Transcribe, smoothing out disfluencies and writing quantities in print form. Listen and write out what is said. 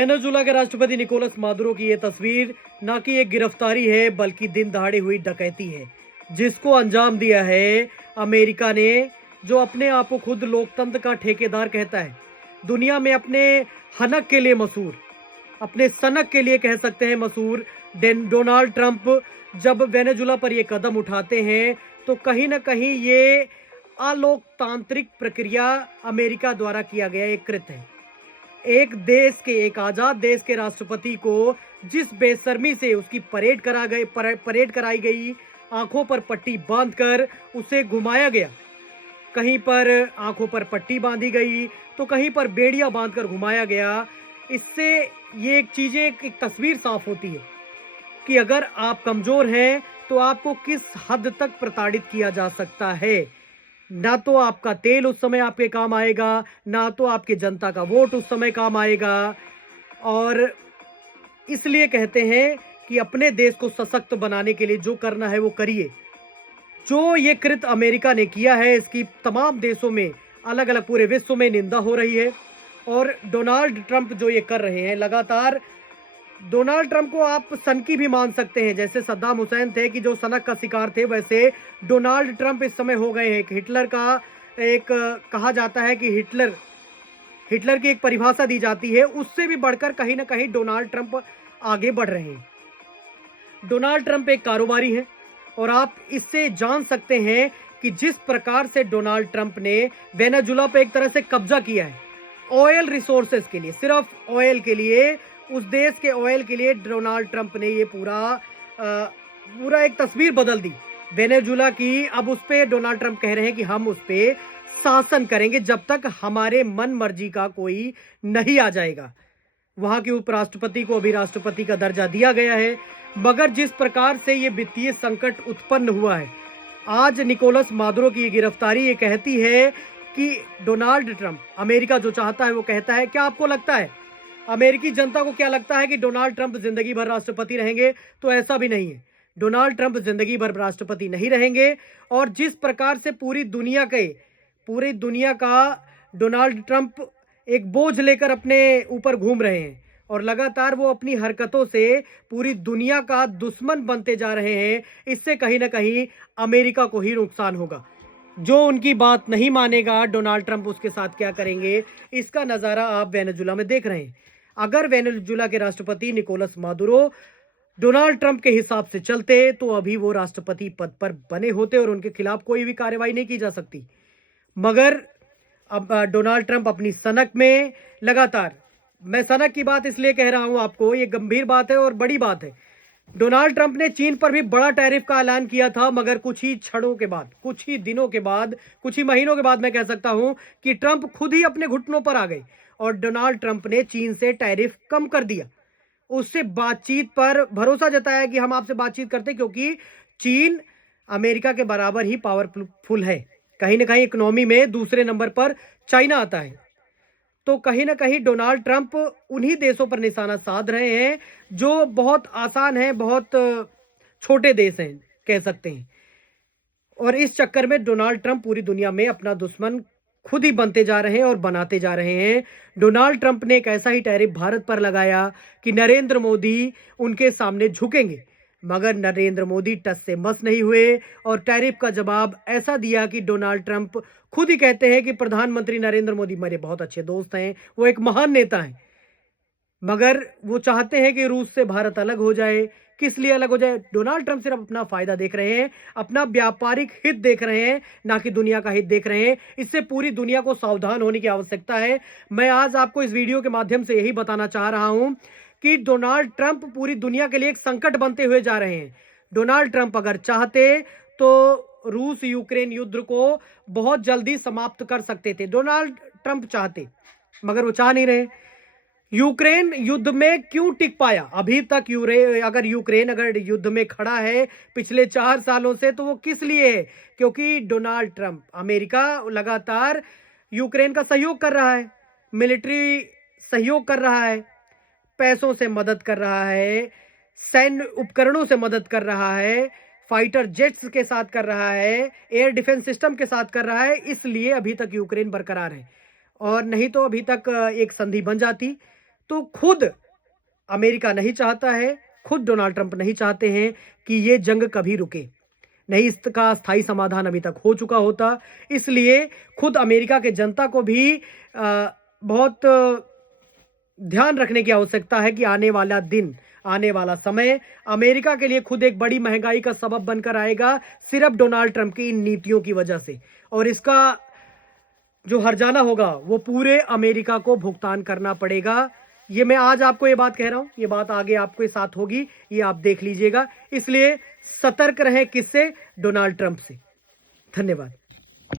Venezuela के राष्ट्रपति Nicolas Maduro की ये तस्वीर न कि एक गिरफ्तारी है बल्कि दिन दहाड़े हुई डकैती है जिसको अंजाम दिया है अमेरिका ने, जो अपने आप को खुद लोकतंत्र का ठेकेदार कहता है। दुनिया में अपने हनक के लिए मशहूर, अपने सनक के लिए कह सकते हैं मशहूर डोनाल्ड ट्रंप जब वेनेजुला पर ये कदम उठाते हैं तो कहीं ना कहीं ये अलोकतांत्रिक प्रक्रिया अमेरिका द्वारा किया गया एक कृत्य है। एक आजाद देश के राष्ट्रपति को जिस बेशर्मी से उसकी परेड कराई गई, आंखों पर पट्टी बांधकर उसे घुमाया गया। कहीं पर आंखों पर पट्टी बांधी गई तो कहीं पर बेड़िया बांधकर घुमाया गया। इससे ये एक तस्वीर साफ होती है कि अगर आप कमजोर हैं तो आपको किस हद तक प्रताड़ित किया जा सकता है। ना तो आपका तेल उस समय आपके काम आएगा, ना तो आपकी जनता का वोट उस समय काम आएगा। और इसलिए कहते हैं कि अपने देश को सशक्त बनाने के लिए जो करना है वो करिए। जो ये कृत्य अमेरिका ने किया है इसकी तमाम देशों में, अलग अलग पूरे विश्व में निंदा हो रही है। और डोनाल्ड ट्रंप जो ये कर रहे हैं लगातार, डोनाल्ड ट्रंप को आप सनकी भी मान सकते हैं। जैसे सद्दाम हुसैन थे कि जो सनक का शिकार थे, वैसे डोनाल्ड ट्रंप इस समय हो गए हैं। हिटलर का एक कहा जाता है कि हिटलर की एक परिभाषा दी जाती है, उससे भी बढ़कर कहीं ना कहीं डोनाल्ड ट्रंप आगे बढ़ रहे हैं। डोनाल्ड ट्रंप एक कारोबारी है और आप इससे जान सकते हैं कि जिस प्रकार से डोनाल्ड ट्रंप ने वेनेजुला पे एक तरह से कब्जा किया है ऑयल रिसोर्सेज के लिए, सिर्फ ऑयल के लिए, उस देश के ऑयल के लिए डोनाल्ड ट्रंप ने ये पूरा एक तस्वीर बदल दी वेनेजुला की। अब उस पे डोनाल्ड ट्रंप कह रहे हैं कि हम उस पे शासन करेंगे जब तक हमारे मन मर्जी का कोई नहीं आ जाएगा। वहां के उपराष्ट्रपति को अभी राष्ट्रपति का दर्जा दिया गया है, मगर जिस प्रकार से ये वित्तीय संकट उत्पन्न हुआ है, आज निकोलस मादुरो की गिरफ्तारी ये कहती है कि डोनाल्ड ट्रंप, अमेरिका जो चाहता है वो कहता है। क्या आपको लगता है, अमेरिकी जनता को क्या लगता है कि डोनाल्ड ट्रंप जिंदगी भर राष्ट्रपति रहेंगे? तो ऐसा भी नहीं है। डोनाल्ड ट्रंप जिंदगी भर राष्ट्रपति नहीं रहेंगे। और जिस प्रकार से पूरी दुनिया का डोनाल्ड ट्रंप एक बोझ लेकर अपने ऊपर घूम रहे हैं और लगातार वो अपनी हरकतों से पूरी दुनिया का दुश्मन बनते जा रहे हैं, इससे कहीं ना कहीं अमेरिका को ही नुकसान होगा। जो उनकी बात नहीं मानेगा डोनाल्ड ट्रंप, उसके साथ क्या करेंगे, इसका नज़ारा आप वेनेजुला में देख रहे हैं। अगर वेनेजुला के राष्ट्रपति निकोलस मादुरो डोनाल्ड ट्रंप के हिसाब से चलते तो अभी वो राष्ट्रपति पद पर बने होते और उनके खिलाफ कोई भी कार्रवाई नहीं की जा सकती। मगर अब डोनाल्ड ट्रंप अपनी सनक में लगातार, मैं सनक की बात इसलिए कह रहा हूं आपको, ये गंभीर बात है और बड़ी बात है। डोनाल्ड ट्रंप ने चीन पर भी बड़ा टैरिफ का ऐलान किया था, मगर कुछ ही क्षणों के बाद, कुछ ही दिनों के बाद, कुछ ही महीनों के बाद मैं कह सकता हूं कि ट्रंप खुद ही अपने घुटनों पर आ गए और डोनाल्ड ट्रंप ने चीन से टैरिफ कम कर दिया। उससे बातचीत पर भरोसा जताया कि हम आपसे बातचीत करते, क्योंकि चीन अमेरिका के बराबर ही पावरफुल है। कहीं ना कहीं इकोनॉमी में दूसरे नंबर पर चाइना आता है। तो कहीं ना कहीं डोनाल्ड ट्रंप उन्हीं देशों पर निशाना साध रहे हैं जो बहुत आसान है, बहुत छोटे देश हैं कह सकते हैं। और इस चक्कर में डोनाल्ड ट्रंप पूरी दुनिया में अपना दुश्मन खुद ही बनते जा रहे हैं और बनाते जा रहे हैं। डोनाल्ड ट्रंप ने एक ऐसा ही टैरिफ भारत पर लगाया कि नरेंद्र मोदी उनके सामने झुकेंगे, मगर नरेंद्र मोदी टस से मस नहीं हुए और टैरिफ का जवाब ऐसा दिया कि डोनाल्ड ट्रंप खुद ही कहते हैं कि प्रधानमंत्री नरेंद्र मोदी मेरे बहुत अच्छे दोस्त हैं, वो एक महान नेता हैं, मगर वो चाहते हैं कि रूस से भारत अलग हो जाए। किस लिए अलग हो जाए? डोनाल्ड ट्रंप सिर्फ अपना फायदा देख रहे हैं, अपना व्यापारिक हित देख रहे हैं, ना कि दुनिया का हित देख रहे हैं। इससे पूरी दुनिया को सावधान होने की आवश्यकता है। मैं आज आपको इस वीडियो के माध्यम से यही बताना चाह रहा हूं कि डोनाल्ड ट्रंप पूरी दुनिया के लिए एक संकट बनते हुए जा रहे हैं। डोनाल्ड ट्रंप अगर चाहते तो रूस यूक्रेन युद्ध को बहुत जल्दी समाप्त कर सकते थे। डोनाल्ड ट्रंप चाहते, मगर वो चाह नहीं रहे। यूक्रेन युद्ध में क्यों टिक पाया अभी तक? अगर यूक्रेन युद्ध में खड़ा है पिछले 4 सालों से, तो वो किस लिए है? क्योंकि डोनाल्ड ट्रंप, अमेरिका लगातार यूक्रेन का सहयोग कर रहा है, मिलिट्री सहयोग कर रहा है, पैसों से मदद कर रहा है, सैन्य उपकरणों से मदद कर रहा है, फाइटर जेट्स के साथ कर रहा है, एयर डिफेंस सिस्टम के साथ कर रहा है। इसलिए अभी तक यूक्रेन बरकरार है, और नहीं तो अभी तक एक संधि बन जाती तो खुद अमेरिका नहीं चाहता है, खुद डोनाल्ड ट्रंप नहीं चाहते हैं कि ये जंग कभी रुके। नहीं, इसका स्थायी समाधान अभी तक हो चुका होता। इसलिए खुद अमेरिका के जनता को भी बहुत ध्यान रखने की आवश्यकता है कि आने वाला दिन, आने वाला समय अमेरिका के लिए खुद एक बड़ी महंगाई का सबब बनकर आएगा, सिर्फ डोनाल्ड ट्रंप की इन नीतियों की वजह से। और इसका जो हर्जाना होगा वो पूरे अमेरिका को भुगतान करना पड़ेगा। ये मैं आज आपको ये बात कह रहा हूं, ये बात आगे आपके साथ होगी, ये आप देख लीजिएगा। इसलिए सतर्क रहें, किससे? डोनाल्ड ट्रंप से। धन्यवाद।